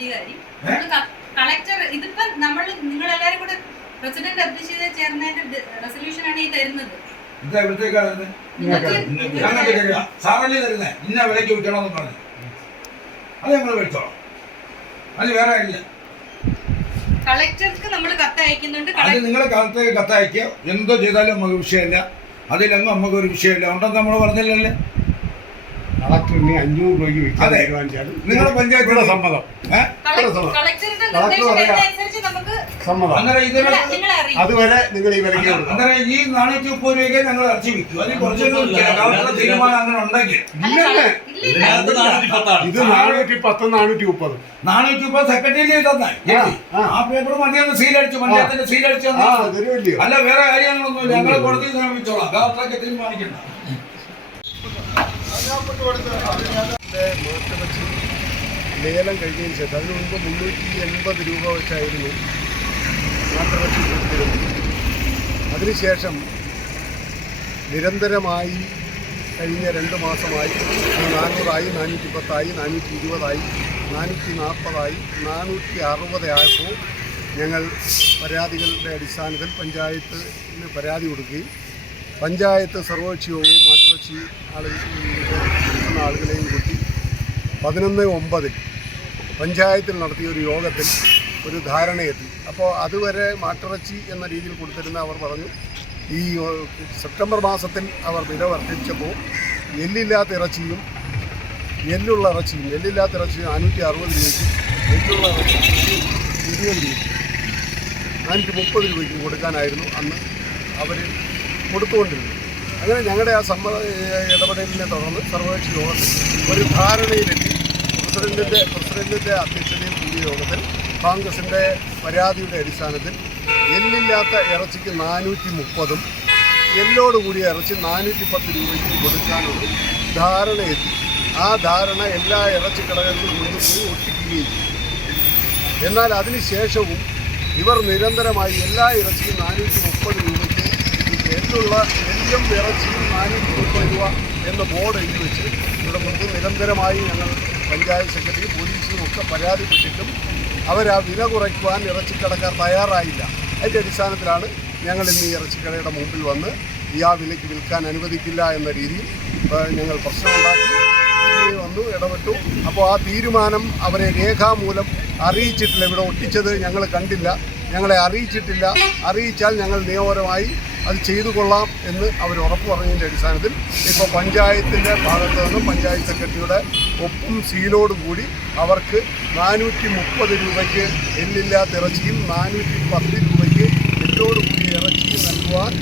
അധികാരി. കളക്ടർ ഇതിപ്പോ നമ്മൾ നിങ്ങൾ എല്ലാരും കൂടെ പ്രസിഡന്റ് അധ്യക്ഷത ചേർന്നതിന്റെ റെസൊല്യൂഷൻ ആണ് ഈ തരുന്നത്. എന്താ ഇവിടത്തേക്കാ സാറല്ലേ തരുന്നേ? ഇന്ന വിലയ്ക്ക് വിൽക്കണമെന്ന് പറഞ്ഞു. അത് ഞങ്ങൾ മേടിച്ചോളാം. അത് വേറെ ഇല്ല കളക്ടർക്ക് നമ്മൾ കത്ത് അയക്കുന്നുണ്ട്. അത് നിങ്ങൾ കളക്ടർക്ക് കത്ത് അയക്കുക എന്തോ ചെയ്താലും നമുക്ക് വിഷയമില്ല. അതിലെങ്ങും നമുക്ക് ഒരു വിഷയമില്ല. ഉണ്ടെന്ന് നമ്മൾ പറഞ്ഞില്ലല്ലേ? കളക്ടറിന് അഞ്ഞൂറ് രൂപയ്ക്ക് വിൽക്കാൻ അതെ. തീരുമാനിച്ചാലും നിങ്ങളുടെ പഞ്ചായത്ത് ഇവിടെ സമ്മതം. ഏഹ് കളക്ടറുടെ കളക്ടർ നിർദ്ദേശം പറയാം. അനുസരിച്ച് നമുക്ക് സമ്മതം. അന്നേരം ഇതിന് നിങ്ങളെ- നിങ്ങളെ അറിയിക്കും. അതുവരെ നിങ്ങൾ ഈ വിലയ്ക്ക് കൊടുക്കണം. അന്നേരം ഈ നാനൂറ്റി മുപ്പത് രൂപയ്ക്ക് ഞങ്ങൾ ഇറച്ചി വിൽക്കും. അതിൽ കുറച്ചൊന്നും വിൽക്കില്ല കളക്ടറുടെ തീരുമാനം അങ്ങനെ ഉണ്ടെങ്കിൽ. അല്ല, ഇല്ലല്ലേ? ഇല്ല, ഇല്ല. ഇതിനകത്ത് നാനൂറ്റി പത്താണ് ഇത് നാനൂറ്റി പത്ത് നാനൂറ്റി മുപ്പത് നാനൂറ്റി മുപ്പത് സെക്രട്ടറിയിൽ തന്നെ ആ, പേപ്പർ മതിയൊന്ന് സീലടിച്ചു പഞ്ചായത്തിന്റെ സീലടിച്ചു ആ. തരുമല്ലയോ അല്ല വേറെ കാര്യങ്ങളൊന്നും ഞങ്ങൾ കൊടുത്ത് സമീപിച്ചോളാം കളക്ടറൊക്കെ തീരുമാനിക്കണ്ട. ലേലം കഴിഞ്ഞതിന് ശേഷം അതിനു മുമ്പ് മുന്നൂറ്റി എൺപത് രൂപ വെച്ചായിരുന്നു മാറ്റവച്ച് കൊടുത്തിരുന്നത്. അതിനുശേഷം നിരന്തരമായി കഴിഞ്ഞ രണ്ട് മാസമായി നാനൂറായി നാനൂറ്റി പത്തായി നാനൂറ്റി ഇരുപതായി നാനൂറ്റി നാൽപ്പതായി നാനൂറ്റി അറുപത് ആയപ്പോൾ ഞങ്ങൾ പരാതികളുടെ അടിസ്ഥാനത്തിൽ പഞ്ചായത്തിന് പരാതി കൊടുക്കുകയും പഞ്ചായത്ത് സർവകക്ഷി യോഗവും മാട്ടിറച്ചി പതിനൊന്ന് ഒമ്പതിൽ പഞ്ചായത്തിൽ നടത്തിയ ഒരു യോഗത്തിൽ ഒരു ധാരണയെത്തി. അപ്പോൾ അതുവരെ മാട്ടിറച്ചി എന്ന രീതിയിൽ കൊടുത്തിരുന്ന അവർ പറഞ്ഞു ഈ സെപ്റ്റംബർ മാസത്തിൽ അവർ വില വർദ്ധിച്ചപ്പോൾ എല്ലില്ലാത്ത ഇറച്ചിയും എല്ലുള്ള ഇറച്ചിയും എല്ലില്ലാത്ത ഇറച്ചിയും നാനൂറ്റി അറുപത് രൂപയ്ക്കും എല്ലുള്ള ഇറച്ചി ഇരുപത് രൂപയ്ക്കും നാനൂറ്റി മുപ്പത് രൂപയ്ക്കും കൊടുക്കാനായിരുന്നു അന്ന് അവർ കൊടുത്തുകൊണ്ടിരുന്നത്. അങ്ങനെ ഞങ്ങളുടെ ആ സമ്മത ഇടപെടലിനെ തുടർന്ന് സർവകക്ഷി യോഗത്തിൽ ഒരു ധാരണയിലെത്തി. പ്രസിഡന്റിന്റെ പ്രസിഡന്റിന്റെ അധ്യക്ഷതയിൽ കൂടിയ യോഗത്തിൽ കോൺഗ്രസിന്റെ പരാതിയുടെ അടിസ്ഥാനത്തിൽ എല്ലില്ലാത്ത ഇറച്ചിക്ക് നാനൂറ്റി മുപ്പതും എല്ലോട് കൂടിയ ഇറച്ചി നാനൂറ്റി പത്ത് രൂപയ്ക്ക് കൊടുക്കാനുള്ള ധാരണയെത്തി. ആ ധാരണ എല്ലാ ഇറച്ചിക്കടകളിലും കൊണ്ടുപോയി ഒട്ടിക്കുകയും ചെയ്തു. എന്നാൽ അതിനുശേഷവും ഇവർ നിരന്തരമായി എല്ലാ ഇറച്ചിയും നാനൂറ്റി മുപ്പത് രൂപയ്ക്ക് എല്ലുള്ള എല്ലും വിറച്ചിയും മുപ്പത് രൂപ എന്ന ബോർഡ് എഴുതി വെച്ച് ഇവിടെ മുമ്പ് നിരന്തരമായി ഞങ്ങൾ പഞ്ചായത്ത് സെക്രട്ടറി പോലീസിനും ഒക്കെ പരാതിപ്പെട്ടിട്ടും അവർ ആ വില കുറയ്ക്കുവാൻ ഇറച്ചിക്കടക്കാർ തയ്യാറായില്ല. അതിന്റെ അടിസ്ഥാനത്തിലാണ് ഞങ്ങൾ ഇന്ന് ഈ ഇറച്ചിക്കടയുടെ മുമ്പിൽ വന്ന് ഈ ആ വിലയ്ക്ക് വിൽക്കാൻ അനുവദിക്കില്ല എന്ന രീതിയിൽ ഞങ്ങൾ പ്രശ്നമുണ്ടാക്കി. വന്നു ഇടപെട്ടു. അപ്പോൾ ആ തീരുമാനം അവരെ രേഖാമൂലം അറിയിച്ചിട്ടില്ല. ഇവിടെ ഒട്ടിച്ചത് ഞങ്ങൾ കണ്ടില്ല. ഞങ്ങളെ അറിയിച്ചിട്ടില്ല. അറിയിച്ചാൽ ഞങ്ങൾ നിയമപരമായി അത് ചെയ്തു കൊള്ളാം എന്ന് അവർ ഉറപ്പ് പറഞ്ഞതിന്റെ അടിസ്ഥാനത്തിൽ ഇപ്പോൾ പഞ്ചായത്തിന്റെ ഭാഗത്ത് നിന്നും പഞ്ചായത്ത് സെക്രട്ടറിയുടെ ഒപ്പും സീലോടും കൂടി അവർക്ക് നാനൂറ്റി മുപ്പത് രൂപയ്ക്ക് എല്ലില്ലാത്ത ഇറച്ചിയും നാനൂറ്റി പത്ത് രൂപയ്ക്ക് എല്ലോടുകൂടി ഇറച്ചിയും നൽകുവാൻ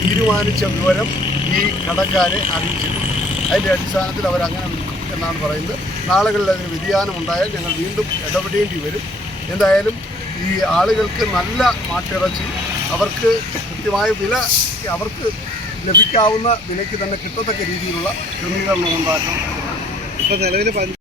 തീരുമാനിച്ച വിവരം ഈ കടക്കാരെ അറിയിച്ചിട്ടുണ്ട്. അതിന്റെ അടിസ്ഥാനത്തിൽ അവരങ്ങനെ എന്നാണ് പറയുന്നത്. നാളുകളിൽ അതിന് വ്യതിയാനം ഉണ്ടായാൽ ഞങ്ങൾ വീണ്ടും ഇടപെടേണ്ടി വരും. എന്തായാലും ഈ ആളുകൾക്ക് നല്ല മാട്ടിറച്ചി അവർക്ക് കൃത്യമായ വില അവർക്ക് ലഭിക്കാവുന്ന വിലയ്ക്ക് തന്നെ കിട്ടത്തക്ക രീതിയിലുള്ള ക്രമീകരണം ഉണ്ടാക്കണം. ഇപ്പോൾ നിലവിൽ